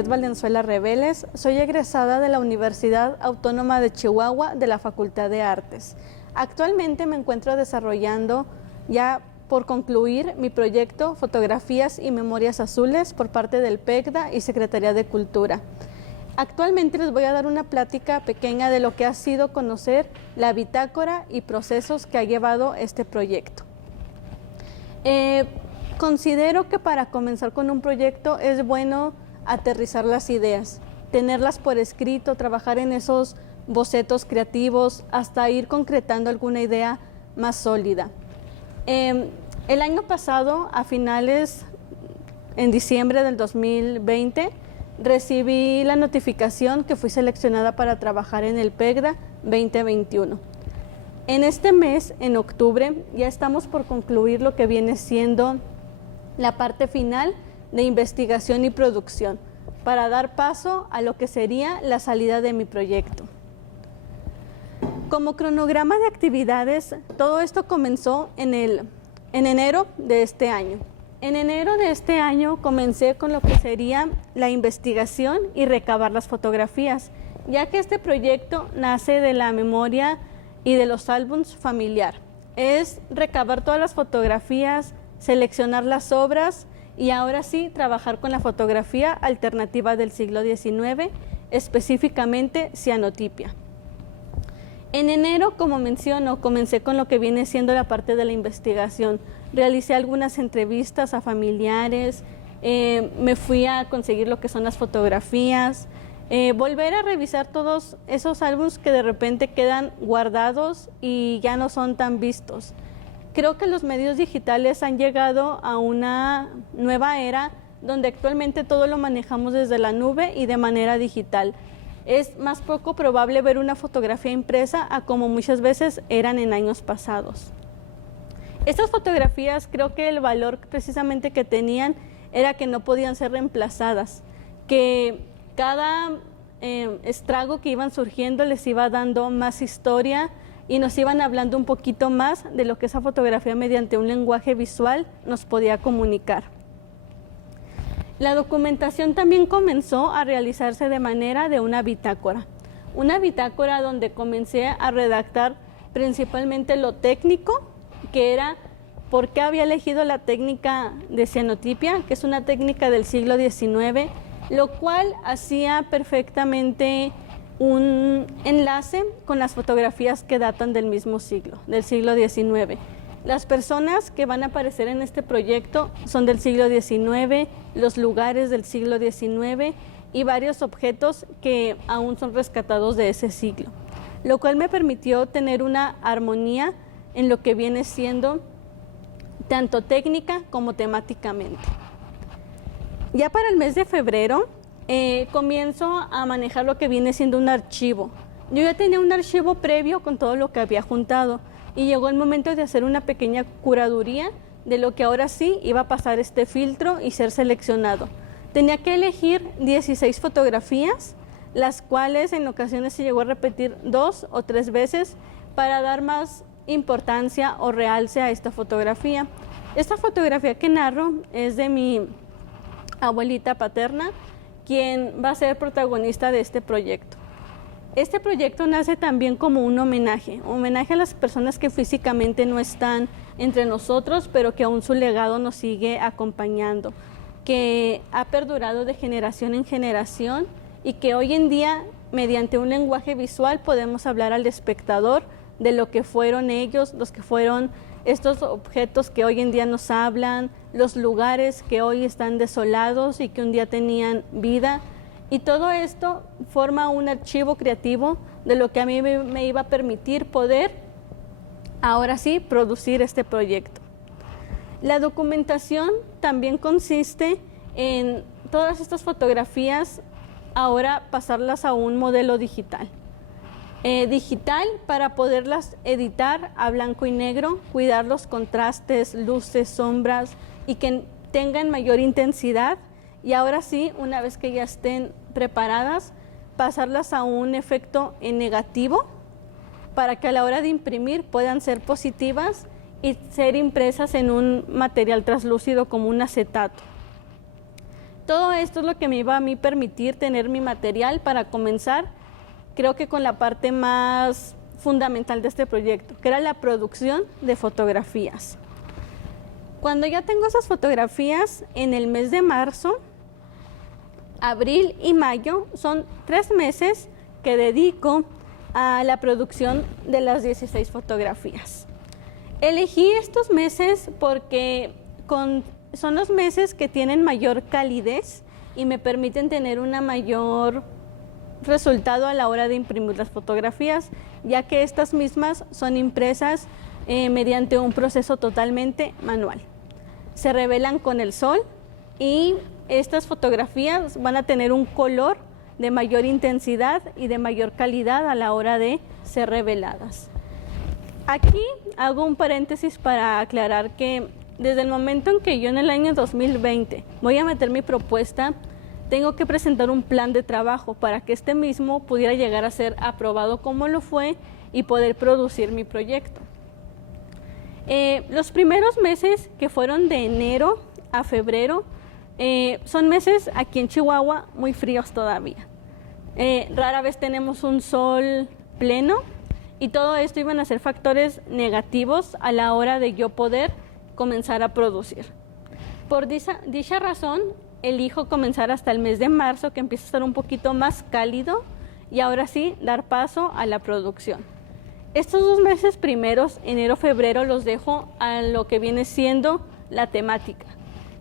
Milet Valenzuela Reveles, soy egresada de la Universidad Autónoma de Chihuahua de la Facultad de Artes. Actualmente me encuentro desarrollando, ya por concluir, mi proyecto Fotografías y Memorias Azules por parte del PECDA y Secretaría de Cultura. Actualmente les voy a dar una plática pequeña de lo que ha sido conocer la bitácora y procesos que ha llevado este proyecto. Considero que para comenzar con un proyecto es bueno aterrizar las ideas, tenerlas por escrito, trabajar en esos bocetos creativos hasta ir concretando alguna idea más sólida. El año pasado, a finales, en diciembre del 2020, recibí la notificación que fui seleccionada para trabajar en el PECDA 2021. En este mes, en octubre, ya estamos por concluir lo que viene siendo la parte final de investigación y producción para dar paso a lo que sería la salida de mi proyecto. Como cronograma de actividades, todo esto comenzó en enero de este año. En enero de este año comencé con lo que sería la investigación y recabar las fotografías, ya que este proyecto nace de la memoria y de los álbums familiar. Es recabar todas las fotografías, seleccionar las obras y ahora sí trabajar con la fotografía alternativa del siglo XIX, específicamente cianotipia. En enero, como menciono, comencé con lo que viene siendo la parte de la investigación. Realicé algunas entrevistas a familiares, me fui a conseguir lo que son las fotografías, volver a revisar todos esos álbumes que de repente quedan guardados y ya no son tan vistos. Creo que los medios digitales han llegado a una nueva era donde actualmente todo lo manejamos desde la nube y de manera digital. Es más poco probable ver una fotografía impresa a como muchas veces eran en años pasados. Estas fotografías, creo que el valor precisamente que tenían era que no podían ser reemplazadas, que cada estrago que iban surgiendo les iba dando más historia y nos iban hablando un poquito más de lo que esa fotografía mediante un lenguaje visual nos podía comunicar. La documentación también comenzó a realizarse de manera de una bitácora donde comencé a redactar principalmente lo técnico, que era por qué había elegido la técnica de cianotipia, que es una técnica del siglo XIX, lo cual hacía perfectamente un enlace con las fotografías que datan del mismo siglo, del siglo XIX. Las personas que van a aparecer en este proyecto son del siglo XIX, los lugares del siglo XIX y varios objetos que aún son rescatados de ese siglo, lo cual me permitió tener una armonía en lo que viene siendo tanto técnica como temáticamente. Ya para el mes de febrero comienzo a manejar lo que viene siendo un archivo. Yo ya tenía un archivo previo con todo lo que había juntado y llegó el momento de hacer una pequeña curaduría de lo que ahora sí iba a pasar este filtro y ser seleccionado. Tenía que elegir 16 fotografías, las cuales en ocasiones se llegó a repetir 2 o 3 veces para dar más importancia o realce a esta fotografía. Esta fotografía que narro es de mi abuelita paterna, quien va a ser protagonista de este proyecto. Este proyecto nace también como un homenaje a las personas que físicamente no están entre nosotros, pero que aún su legado nos sigue acompañando, que ha perdurado de generación en generación y que hoy en día, mediante un lenguaje visual, podemos hablar al espectador de lo que fueron ellos, los que fueron estos objetos que hoy en día nos hablan, los lugares que hoy están desolados y que un día tenían vida. Y todo esto forma un archivo creativo de lo que a mí me iba a permitir poder, ahora sí, producir este proyecto. La documentación también consiste en todas estas fotografías, ahora pasarlas a un modelo digital. Digital para poderlas editar a blanco y negro, cuidar los contrastes, luces, sombras y que tengan mayor intensidad. Y ahora sí, una vez que ya estén preparadas, pasarlas a un efecto en negativo para que a la hora de imprimir puedan ser positivas y ser impresas en un material translúcido como un acetato. Todo esto es lo que me iba a mí permitir tener mi material para comenzar, creo que con la parte más fundamental de este proyecto, que era la producción de fotografías. Cuando ya tengo esas fotografías, en el mes de marzo, abril y mayo, son 3 meses que dedico a la producción de las 16 fotografías. Elegí estos meses porque son los meses que tienen mayor calidez y me permiten tener una mayor resultado a la hora de imprimir las fotografías, ya que estas mismas son impresas mediante un proceso totalmente manual. Se revelan con el sol y estas fotografías van a tener un color de mayor intensidad y de mayor calidad a la hora de ser reveladas. Aquí hago un paréntesis para aclarar que desde el momento en que yo en el año 2020 voy a meter mi propuesta, tengo que presentar un plan de trabajo para que este mismo pudiera llegar a ser aprobado como lo fue y poder producir mi proyecto. Los primeros meses, que fueron de enero a febrero, son meses aquí en Chihuahua muy fríos todavía. Rara vez tenemos un sol pleno y todo esto iban a ser factores negativos a la hora de yo poder comenzar a producir. Por dicha razón, elijo comenzar hasta el mes de marzo, que empieza a estar un poquito más cálido, y ahora sí dar paso a la producción. Estos 2 meses primeros, enero, febrero, los dejo a lo que viene siendo la temática.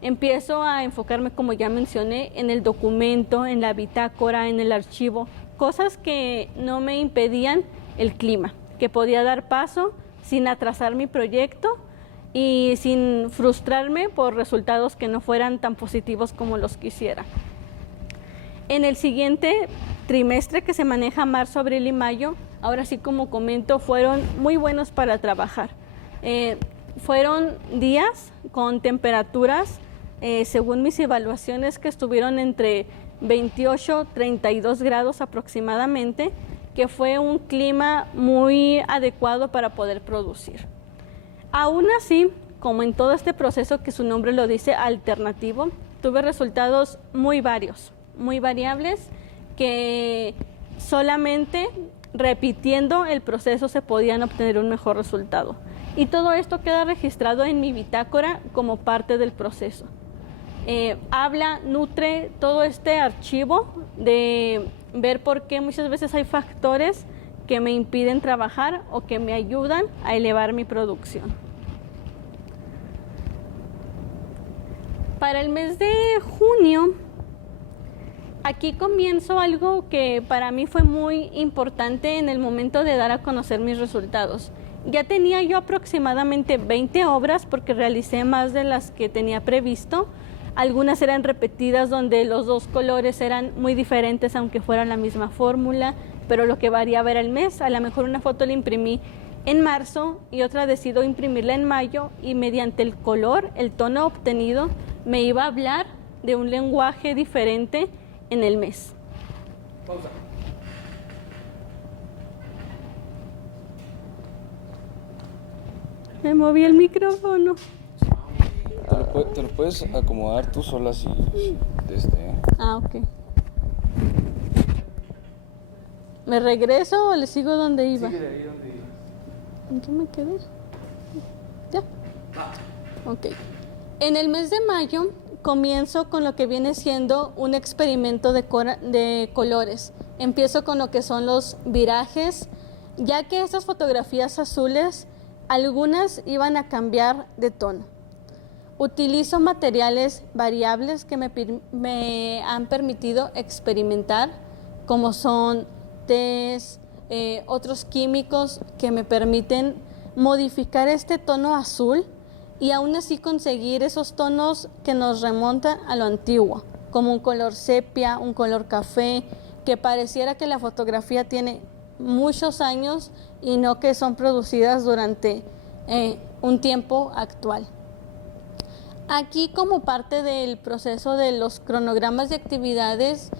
Empiezo a enfocarme, como ya mencioné, en el documento, en la bitácora, en el archivo, cosas que no me impedían el clima, que podía dar paso sin atrasar mi proyecto y sin frustrarme por resultados que no fueran tan positivos como los quisiera. En el siguiente trimestre, que se maneja marzo, abril y mayo, ahora sí, como comento, fueron muy buenos para trabajar. Fueron días con temperaturas, según mis evaluaciones, que estuvieron entre 28 y 32 grados aproximadamente, que fue un clima muy adecuado para poder producir. Aún así, como en todo este proceso que su nombre lo dice, alternativo, tuve resultados muy varios, muy variables, que solamente repitiendo el proceso se podían obtener un mejor resultado. Y todo esto queda registrado en mi bitácora como parte del proceso. Nutre todo este archivo de ver por qué muchas veces hay factores que me impiden trabajar o que me ayudan a elevar mi producción. Para el mes de junio, aquí comienzo algo que para mí fue muy importante en el momento de dar a conocer mis resultados. Ya tenía yo aproximadamente 20 obras porque realicé más de las que tenía previsto. Algunas eran repetidas donde los 2 colores eran muy diferentes aunque fueran la misma fórmula, pero lo que variaba era el mes. A lo mejor una foto la imprimí en marzo y otra decido imprimirla en mayo, y mediante el color, el tono obtenido, me iba a hablar de un lenguaje diferente en el mes. Pausa. Me moví el micrófono. Te lo puedes acomodar tú sola si Ok. ¿Me regreso o le sigo donde iba? Sigue de ahí donde ibas. ¿En qué me quedé? Ya. Ok. En el mes de mayo comienzo con lo que viene siendo un experimento de colores. Empiezo con lo que son los virajes, ya que estas fotografías azules, algunas iban a cambiar de tono. Utilizo materiales variables que me han permitido experimentar, como son tés, otros químicos que me permiten modificar este tono azul y aún así conseguir esos tonos que nos remontan a lo antiguo, como un color sepia, un color café, que pareciera que la fotografía tiene muchos años y no que son producidas durante un tiempo actual. Aquí, como parte del proceso de los cronogramas de actividades,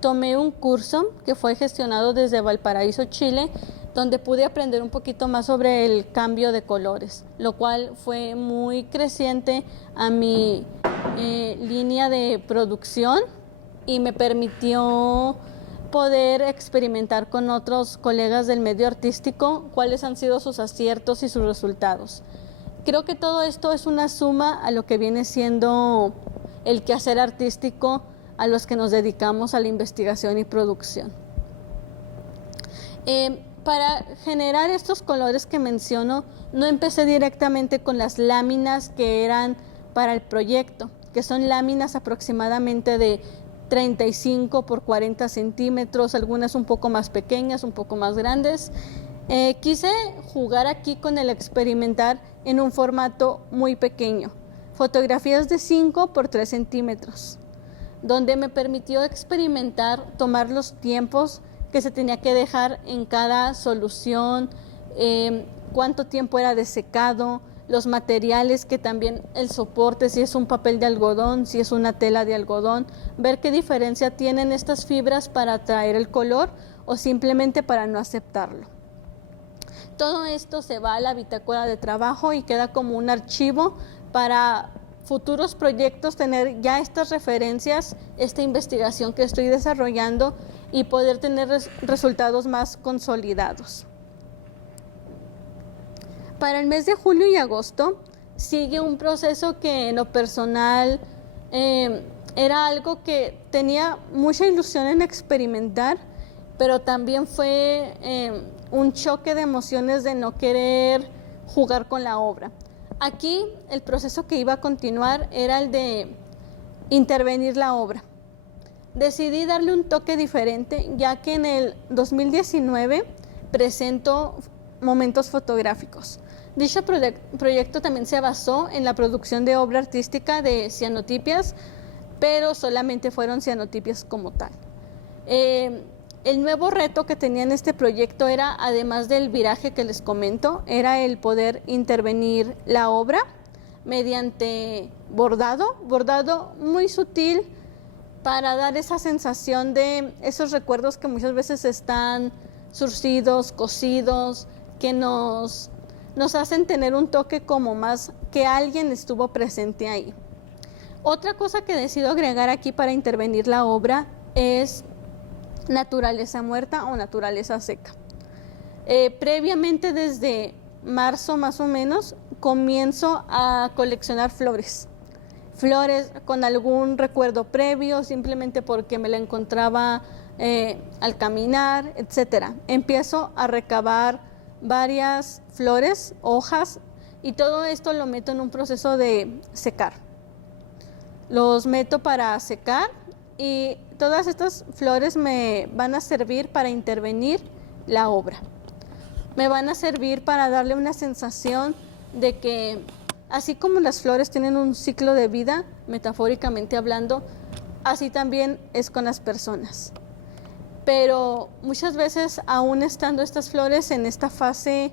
tomé un curso que fue gestionado desde Valparaíso, Chile, donde pude aprender un poquito más sobre el cambio de colores, lo cual fue muy creciente a mi línea de producción y me permitió poder experimentar con otros colegas del medio artístico cuáles han sido sus aciertos y sus resultados. Creo que todo esto es una suma a lo que viene siendo el quehacer artístico a los que nos dedicamos a la investigación y producción. Para generar estos colores que menciono, no empecé directamente con las láminas que eran para el proyecto, que son láminas aproximadamente de 35 por 40 centímetros, algunas un poco más pequeñas, un poco más grandes. Quise jugar aquí con el experimentar en un formato muy pequeño, fotografías de 5 por 3 centímetros, donde me permitió experimentar, tomar los tiempos que se tenía que dejar en cada solución, cuánto tiempo era de secado, los materiales, que también el soporte, si es un papel de algodón, si es una tela de algodón, ver qué diferencia tienen estas fibras para atraer el color o simplemente para no aceptarlo. Todo esto se va a la bitácora de trabajo y queda como un archivo para futuros proyectos, tener ya estas referencias, esta investigación que estoy desarrollando y poder tener resultados más consolidados. Para el mes de julio y agosto sigue un proceso que en lo personal era algo que tenía mucha ilusión en experimentar, pero también fue un choque de emociones de no querer jugar con la obra. Aquí el proceso que iba a continuar era el de intervenir la obra. Decidí darle un toque diferente, ya que en el 2019 presento momentos fotográficos. Dicho proyecto también se basó en la producción de obra artística de cianotipias, pero solamente fueron cianotipias como tal. El nuevo reto que tenía en este proyecto era, además del viraje que les comento, era el poder intervenir la obra mediante bordado muy sutil para dar esa sensación de esos recuerdos que muchas veces están surcidos, cosidos, que nos hacen tener un toque como más que alguien estuvo presente ahí. Otra cosa que decido agregar aquí para intervenir la obra es naturaleza muerta o naturaleza seca. Previamente, desde marzo más o menos, comienzo a coleccionar flores con algún recuerdo previo, simplemente porque me la encontraba al caminar, etc. Empiezo a recabar varias flores, hojas, y todo esto lo meto en un proceso de secar. Los meto para secar y todas estas flores me van a servir para intervenir la obra. Me van a servir para darle una sensación de que así como las flores tienen un ciclo de vida, metafóricamente hablando, así también es con las personas. Pero muchas veces, aún estando estas flores en esta fase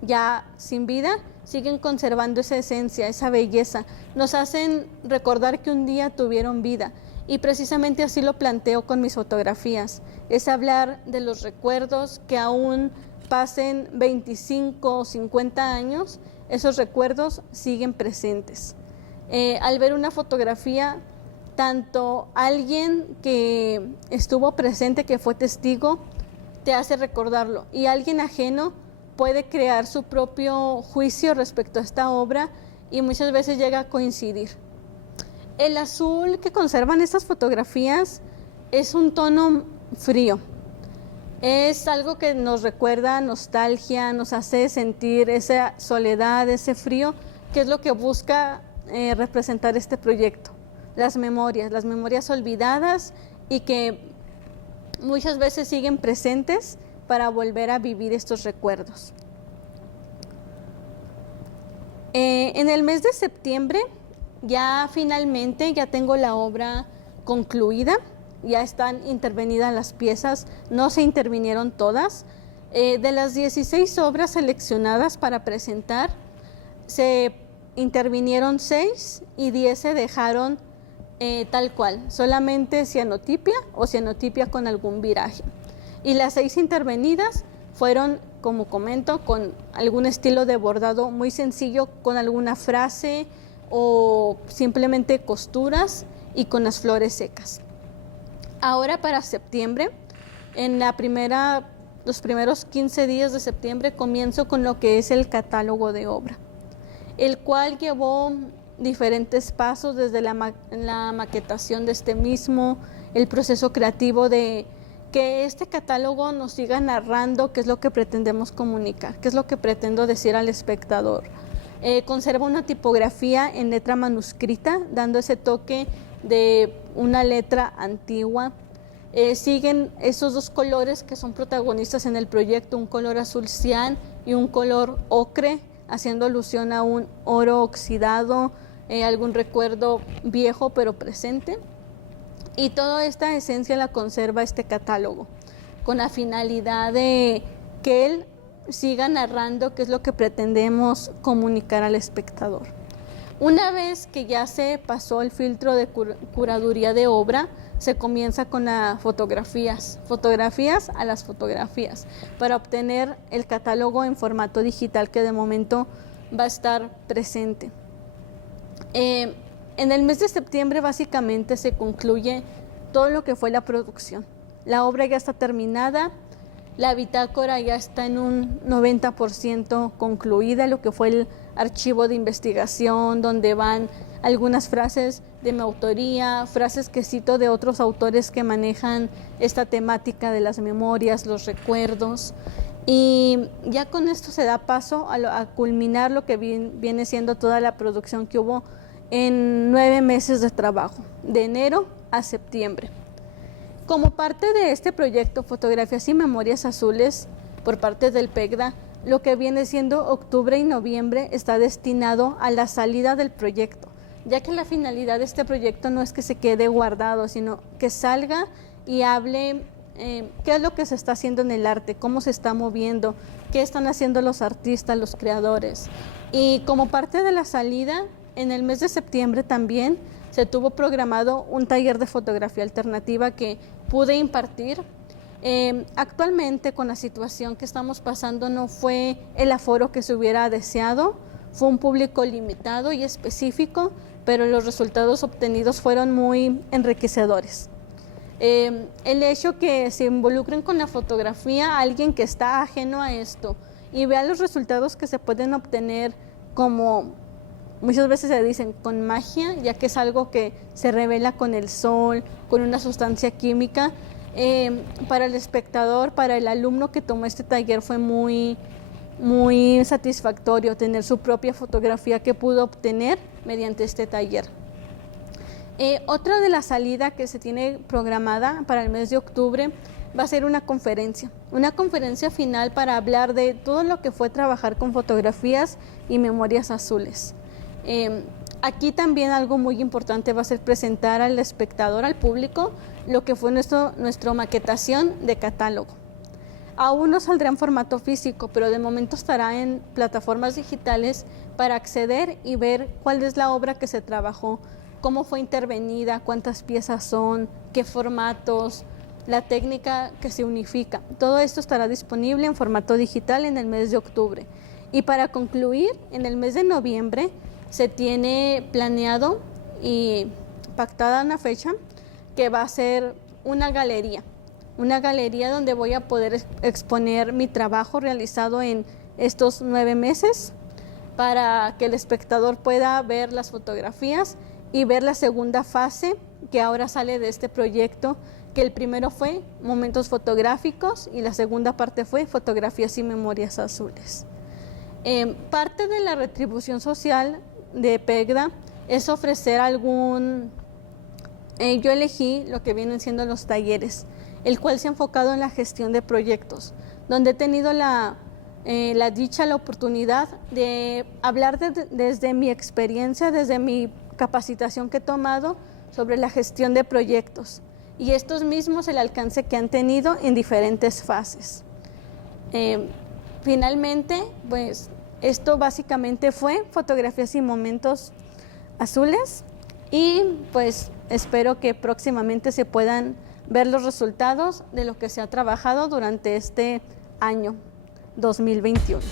ya sin vida, siguen conservando esa esencia, esa belleza. Nos hacen recordar que un día tuvieron vida. Y precisamente así lo planteo con mis fotografías. Es hablar de los recuerdos, que aún pasen 25 o 50 años, esos recuerdos siguen presentes. Al ver una fotografía, tanto alguien que estuvo presente, que fue testigo, te hace recordarlo, y alguien ajeno puede crear su propio juicio respecto a esta obra y muchas veces llega a coincidir. El azul que conservan estas fotografías es un tono frío. Es algo que nos recuerda nostalgia, nos hace sentir esa soledad, ese frío, que es lo que busca representar este proyecto. Las memorias olvidadas y que muchas veces siguen presentes para volver a vivir estos recuerdos. En el mes de septiembre ya finalmente ya tengo la obra concluida, ya están intervenidas las piezas, no se intervinieron todas. De las 16 obras seleccionadas para presentar, se intervinieron 6 y 10 se dejaron tal cual, solamente cianotipia o cianotipia con algún viraje. Y las 6 intervenidas fueron, como comento, con algún estilo de bordado muy sencillo, con alguna frase, o simplemente costuras y con las flores secas. Ahora para septiembre, los primeros 15 días de septiembre comienzo con lo que es el catálogo de obra, el cual llevó diferentes pasos desde la maquetación de este mismo, el proceso creativo de que este catálogo nos siga narrando qué es lo que pretendemos comunicar, qué es lo que pretendo decir al espectador. Conserva una tipografía en letra manuscrita, dando ese toque de una letra antigua. Siguen esos dos colores que son protagonistas en el proyecto, un color azul cian y un color ocre, haciendo alusión a un oro oxidado, algún recuerdo viejo pero presente. Y toda esta esencia la conserva este catálogo, con la finalidad de que él siga narrando qué es lo que pretendemos comunicar al espectador. Una vez que ya se pasó el filtro de curaduría de obra, se comienza con las fotografías a las fotografías, para obtener el catálogo en formato digital que de momento va a estar presente. En el mes de septiembre básicamente se concluye todo lo que fue la producción. La obra ya está terminada, la bitácora ya está en un 90% concluida, lo que fue el archivo de investigación, donde van algunas frases de mi autoría, frases que cito de otros autores que manejan esta temática de las memorias, los recuerdos. Y ya con esto se da paso a culminar lo que viene siendo toda la producción que hubo en 9 meses de trabajo, de enero a septiembre. Como parte de este proyecto Fotografías y Memorias Azules, por parte del PEGDA, lo que viene siendo octubre y noviembre está destinado a la salida del proyecto, ya que la finalidad de este proyecto no es que se quede guardado, sino que salga y hable qué es lo que se está haciendo en el arte, cómo se está moviendo, qué están haciendo los artistas, los creadores. Y como parte de la salida, en el mes de septiembre también se tuvo programado un taller de fotografía alternativa que pude impartir. Actualmente, con la situación que estamos pasando, no fue el aforo que se hubiera deseado, fue un público limitado y específico, pero los resultados obtenidos fueron muy enriquecedores. El hecho que se involucren con la fotografía alguien que está ajeno a esto y vea los resultados que se pueden obtener, como muchas veces se dicen, con magia, ya que es algo que se revela con el sol, con una sustancia química. Para el espectador, para el alumno que tomó este taller, fue muy satisfactorio tener su propia fotografía que pudo obtener mediante este taller. Otra de las salidas que se tiene programada para el mes de octubre va a ser una conferencia final para hablar de todo lo que fue trabajar con fotografías y memorias azules. Aquí también algo muy importante va a ser presentar al espectador, al público, lo que fue nuestra maquetación de catálogo. Aún no saldrá en formato físico, pero de momento estará en plataformas digitales para acceder y ver cuál es la obra que se trabajó, cómo fue intervenida, cuántas piezas son, qué formatos, la técnica que se unifica. Todo esto estará disponible en formato digital en el mes de octubre. Y para concluir, en el mes de noviembre se tiene planeado y pactada una fecha que va a ser una galería donde voy a poder exponer mi trabajo realizado en estos 9 meses para que el espectador pueda ver las fotografías y ver la segunda fase que ahora sale de este proyecto, que el primero fue momentos fotográficos y la segunda parte fue fotografías y memorias azules. Parte de la retribución social de PEGDA es ofrecer yo elegí lo que vienen siendo los talleres, el cual se ha enfocado en la gestión de proyectos, donde he tenido la dicha, la oportunidad de hablar desde mi experiencia, desde mi capacitación que he tomado sobre la gestión de proyectos y estos mismos el alcance que han tenido en diferentes fases. Finalmente, pues esto básicamente fue fotografías y momentos azules y pues espero que próximamente se puedan ver los resultados de lo que se ha trabajado durante este año 2021.